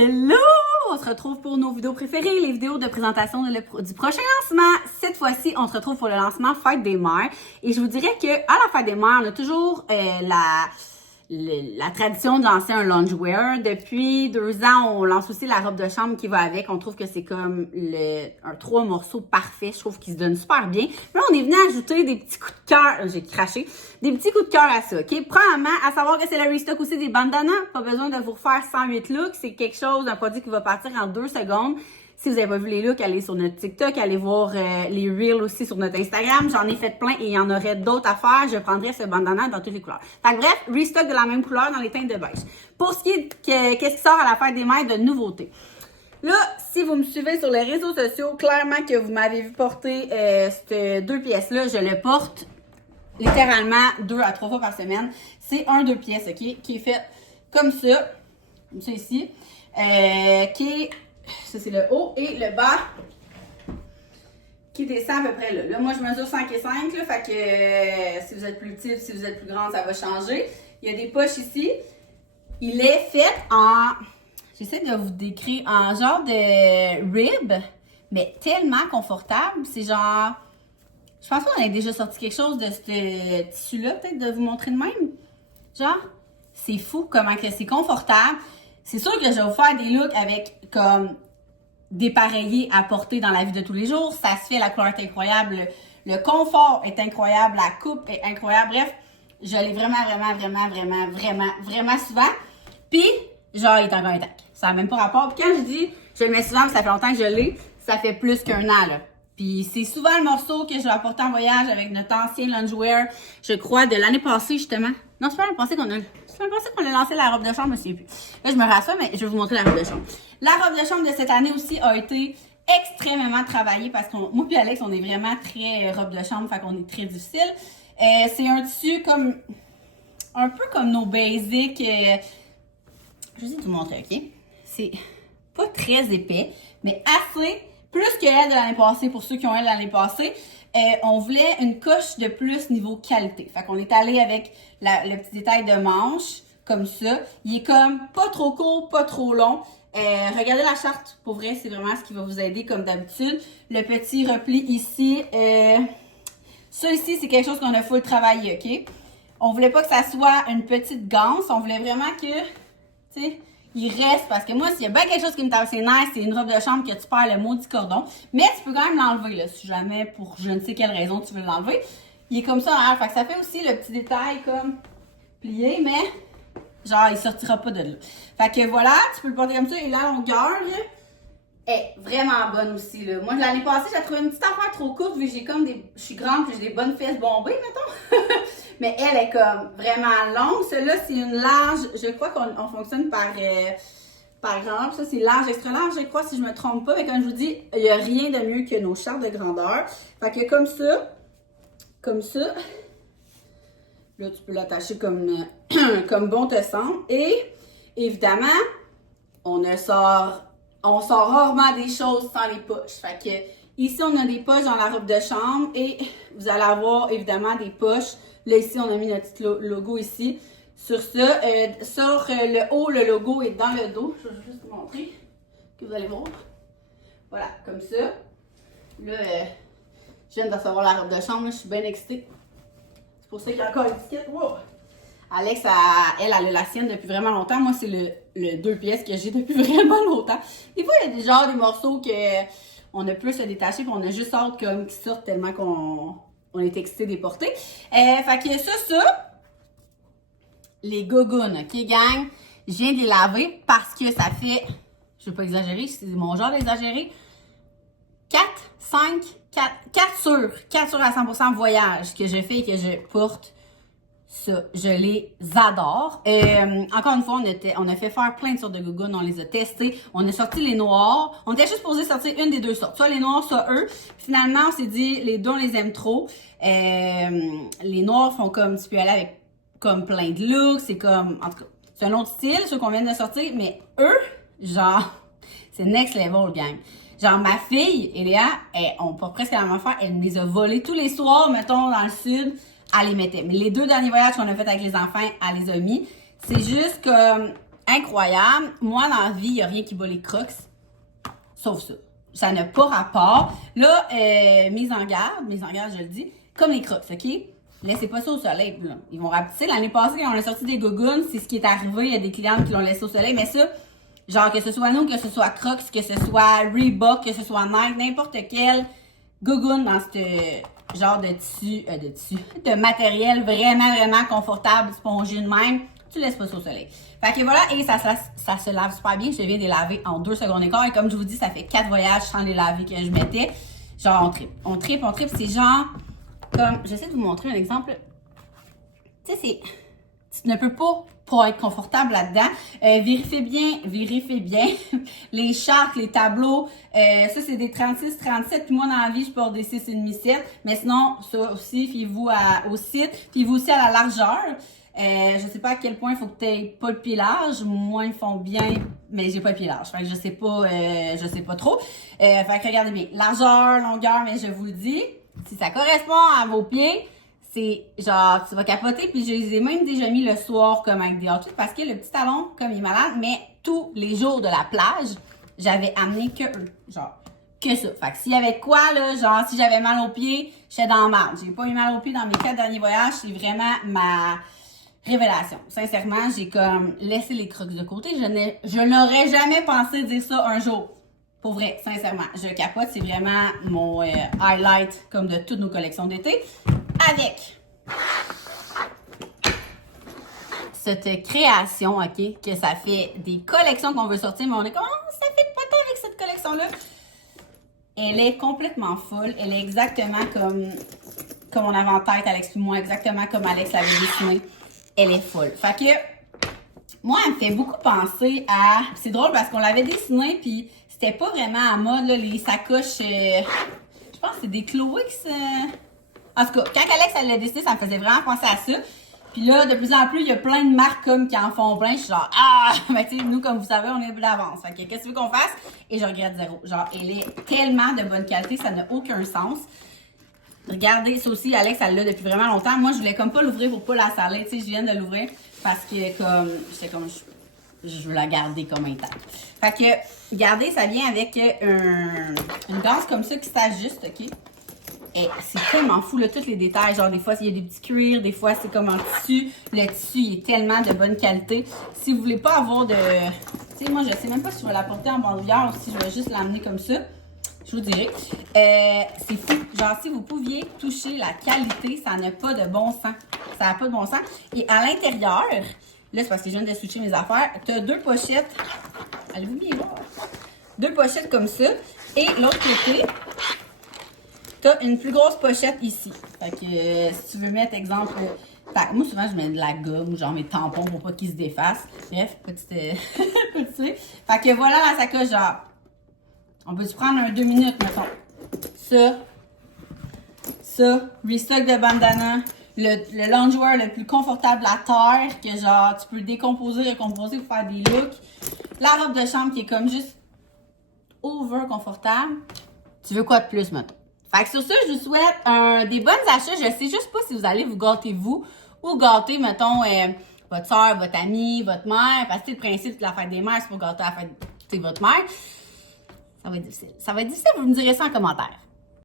Hello! On se retrouve pour nos vidéos préférées, les vidéos de présentation du prochain lancement. Cette fois-ci, on se retrouve pour le lancement Fête des Mères. Et je vous dirais que à la Fête des Mères, on a toujours la tradition de lancer un loungewear. Depuis 2 ans, on lance aussi la robe de chambre qui va avec. On trouve que c'est comme un 3 morceaux parfait. Je trouve qu'il se donne super bien. Là, on est venu ajouter des petits coups de cœur. J'ai craché. Des petits coups de cœur à ça. OK? Premièrement, à savoir que c'est le restock aussi des bandanas. Pas besoin de vous refaire 108 looks. C'est quelque chose, un produit qui va partir en 2 secondes. Si vous n'avez pas vu les looks, allez sur notre TikTok, allez voir les Reels aussi sur notre Instagram. J'en ai fait plein et il y en aurait d'autres à faire. Je prendrais ce bandana dans toutes les couleurs. Fait que bref, restock de la même couleur dans les teintes de beige. Pour ce qui est qu'est-ce qui sort à la Fête des Mères de nouveautés. Là, si vous me suivez sur les réseaux sociaux, clairement que vous m'avez vu porter ces 2 pièces-là. Je le porte littéralement 2 à 3 fois par semaine. C'est un 2 pièces, OK? Qui est fait comme ça ici. Ça, c'est le haut et le bas qui descend à peu près là. Là, moi, je mesure 5 et 5, là, fait que si vous êtes plus petit, si vous êtes plus grande, ça va changer. Il y a des poches ici. Il est fait en... J'essaie de vous décrire en genre de rib, mais tellement confortable. C'est genre... Je pense qu'on a déjà sorti quelque chose de ce tissu-là, peut-être de vous montrer de même. Genre, c'est fou comment que c'est confortable. C'est sûr que je vais vous faire des looks avec comme dépareillés à porter dans la vie de tous les jours. Ça se fait, la couleur est incroyable, le confort est incroyable, la coupe est incroyable. Bref, je l'ai vraiment souvent. Puis, genre, il est encore intact. Ça n'a même pas rapport. Puis quand je dis je le mets souvent, ça fait longtemps que je l'ai, ça fait plus qu'1 an, là. Puis c'est souvent le morceau que je vais apporter en voyage avec notre ancien loungewear, je crois, de l'année passée, justement. Non, c'est pas l'année passée qu'on a... C'est l'année passée qu'on a lancé la robe de chambre, je sais plus. Là, je me rassois, mais je vais vous montrer la robe de chambre. La robe de chambre de cette année aussi a été extrêmement travaillée parce qu'on... Moi puis Alex, on est vraiment très robe de chambre, fait qu'on est très difficile. C'est un tissu comme... Un peu comme nos basics... Je vais vous montrer, OK? C'est pas très épais, mais assez... Plus que elle de l'année passée, pour ceux qui ont elle l'année passée, on voulait une coche de plus niveau qualité. Fait qu'on est allé avec le petit détail de manche, comme ça. Il est comme pas trop court, pas trop long. Regardez la charte, pour vrai, c'est vraiment ce qui va vous aider comme d'habitude. Le petit repli ici. Ça ici, c'est quelque chose qu'on a full travaillé, OK? On voulait pas que ça soit une petite ganse. On voulait vraiment que, tu sais... Il reste, parce que moi, s'il y a bien quelque chose qui me tape ses nerfs, c'est une robe de chambre que tu perds le maudit cordon. Mais tu peux quand même l'enlever, là, si jamais, pour je ne sais quelle raison, tu veux l'enlever. Il est comme ça en arrière. Fait que ça fait aussi le petit détail comme plié, mais genre, il sortira pas de là. Fait que voilà, tu peux le porter comme ça. Et la longueur, là, est vraiment bonne aussi, là. Moi, l'année passée, j'ai trouvé une petite affaire trop courte, vu que j'ai comme des... Je suis grande, puis j'ai des bonnes fesses bombées, mettons. Mais elle est comme vraiment longue. Celle-là, c'est une large. Je crois qu'on fonctionne par grandeur. Ça, c'est large, extra large, je crois, si je me trompe pas. Mais comme je vous dis, il n'y a rien de mieux que nos chartes de grandeur. Fait que comme ça. Là, tu peux l'attacher comme, comme bon te semble. Et évidemment, on sort rarement des choses sans les poches. Fait que ici, on a des poches dans la robe de chambre. Et vous allez avoir évidemment des poches. Là, ici, on a mis notre petit logo ici. Sur ça, sur le haut, le logo est dans le dos. Je vais juste vous montrer que vous allez voir. Voilà, comme ça. Là, je viens de recevoir la robe de chambre. Là, je suis bien excitée. C'est pour ça qu'il y a encore l'étiquette. Wow! Alex, elle a la sienne depuis vraiment longtemps. Moi, c'est le 2 pièces que j'ai depuis vraiment longtemps. Des fois, il y a des morceaux qu'on a plus à détacher. Puis on a juste hâte comme qu'ils sortent tellement qu'on est excité de les porter. Fait que ça, les gougounes, OK, gang? Je viens de les laver parce que ça fait, je ne veux pas exagérer, c'est mon genre d'exagérer, 4 sur à 100% voyage que je fais et que je porte ça. Je les adore. Encore une fois, on a fait faire plein de sortes de gougounes, on les a testés. On a sorti les noirs. On était juste posé sortir une des 2 sortes. Soit les noirs, soit eux. Finalement, on s'est dit, les 2, on les aime trop. Les noirs font comme, tu peux aller avec comme plein de looks. C'est comme, en tout cas, c'est un autre style, ceux qu'on vient de sortir. Mais eux, genre, c'est next level, gang. Genre, ma fille, Eléa, on peut presque la même affaire. Elle me les a volés tous les soirs, mettons, dans le sud. Elle les mettait. Mais les 2 derniers voyages qu'on a fait avec les enfants, elle les a mis. C'est juste que incroyable. Moi, dans la vie, il n'y a rien qui bat les Crocs, sauf ça. Ça n'a pas rapport. Là, mise en garde, je le dis, comme les Crocs, OK? Laissez pas ça au soleil. Là. Ils vont rapetisser. L'année passée, quand on a sorti des gougounes, c'est ce qui est arrivé. Il y a des clientes qui l'ont laissé au soleil. Mais ça, genre que ce soit nous, que ce soit Crocs, que ce soit Reebok, que ce soit Nike, n'importe quel gougoune dans ce genre de tissu, de matériel vraiment confortable, spongieux de même, tu laisses pas ça au soleil. Fait que voilà, et ça se lave super bien. Je viens de les laver en 2 secondes et quart. Et comme je vous dis, ça fait 4 voyages sans les laver que je mettais. Genre, on tripe. C'est genre... Comme, j'essaie de vous montrer un exemple. Tu sais, tu ne peux pas être confortable là-dedans. Vérifiez bien. Les chartes, les tableaux, ça c'est des 36-37. Puis moi, dans la vie, je porte des 6,5-7. Mais sinon, ça aussi, fiez-vous au site. Fiez-vous aussi à la largeur. Je sais pas à quel point il faut que tu n'aies pas le pied large. Moi, ils font bien, mais j'ai pas le pied large. Fait que je sais pas trop. Fait que regardez bien. Largeur, longueur, mais je vous le dis. Si ça correspond à vos pieds, c'est genre, tu vas capoter. Puis je les ai même déjà mis le soir comme avec des outfits parce que le petit talon, comme il est malade, mais tous les jours de la plage, j'avais amené que eux. Genre, que ça. Fait que s'il y avait quoi, là, genre, si j'avais mal aux pieds, j'étais dans la merde. J'ai pas eu mal aux pieds dans mes 4 derniers voyages. C'est vraiment ma révélation. Sincèrement, j'ai comme laissé les Crocs de côté. Je n'aurais jamais pensé dire ça un jour. Pour vrai, sincèrement, je capote. C'est vraiment mon highlight comme de toutes nos collections d'été. Avec cette création, OK, que ça fait des collections qu'on veut sortir, mais on est comme, oh, ça fait pas tant avec cette collection-là. Elle est complètement full. Elle est exactement comme on avait en tête, Alex et moi, exactement comme Alex l'avait dessiné. Elle est full. Fait que, moi, elle me fait beaucoup penser à... C'est drôle parce qu'on l'avait dessiné, puis c'était pas vraiment à mode, là, les sacoches... je pense que c'est des Chloé qui se... En tout cas, quand Alex elle l'a dessiné, ça me faisait vraiment penser à ça. Puis là, de plus en plus, il y a plein de marques comme qui en font plein. Je suis genre, ah! Mais tu sais, nous, comme vous savez, on est d'avance. Fait que qu'est-ce que tu veux qu'on fasse? Et je regrette zéro. Genre, elle est tellement de bonne qualité, ça n'a aucun sens. Regardez, ça aussi, Alex, elle l'a depuis vraiment longtemps. Moi, je voulais comme pas l'ouvrir pour pas la saler. Tu sais, je viens de l'ouvrir parce que comme, j'étais comme, je veux la garder comme intacte. Fait que, regardez, ça vient avec une gaze comme ça qui s'ajuste, OK? Et c'est tellement fou, là, tous les détails. Genre, des fois, il y a des petits cuirs, des fois, c'est comme en tissu. Le tissu, il est tellement de bonne qualité. Si vous voulez pas avoir de... Tu sais, moi, je sais même pas si je vais la porter en bandoulière ou si je vais juste l'amener comme ça. Je vous dirais. C'est fou. Genre, si vous pouviez toucher la qualité, ça n'a pas de bon sens. Ça n'a pas de bon sens. Et à l'intérieur, là, c'est parce que je viens de switcher mes affaires, tu as 2 pochettes. Allez-vous bien voir? 2 pochettes comme ça. Et l'autre côté... T'as une plus grosse pochette ici. Fait que si tu veux mettre, exemple, moi souvent je mets de la gomme ou genre mes tampons pour pas qu'ils se défassent. Bref, petite truc. Fait que voilà la sacoche, genre. On peut se prendre 2 minutes, mettons. Ça, restock de bandana, le loungewear le plus confortable à terre, que genre tu peux décomposer, recomposer pour faire des looks. La robe de chambre qui est comme juste over confortable. Tu veux quoi de plus, mettons? Fait que sur ça, je vous souhaite des bonnes achats. Je sais juste pas si vous allez vous gâter vous ou gâter, mettons, votre soeur, votre amie, votre mère. Parce que le principe de la fête des mères, c'est pour gâter la fête de votre mère. Ça va être difficile. Ça va être difficile, vous me direz ça en commentaire.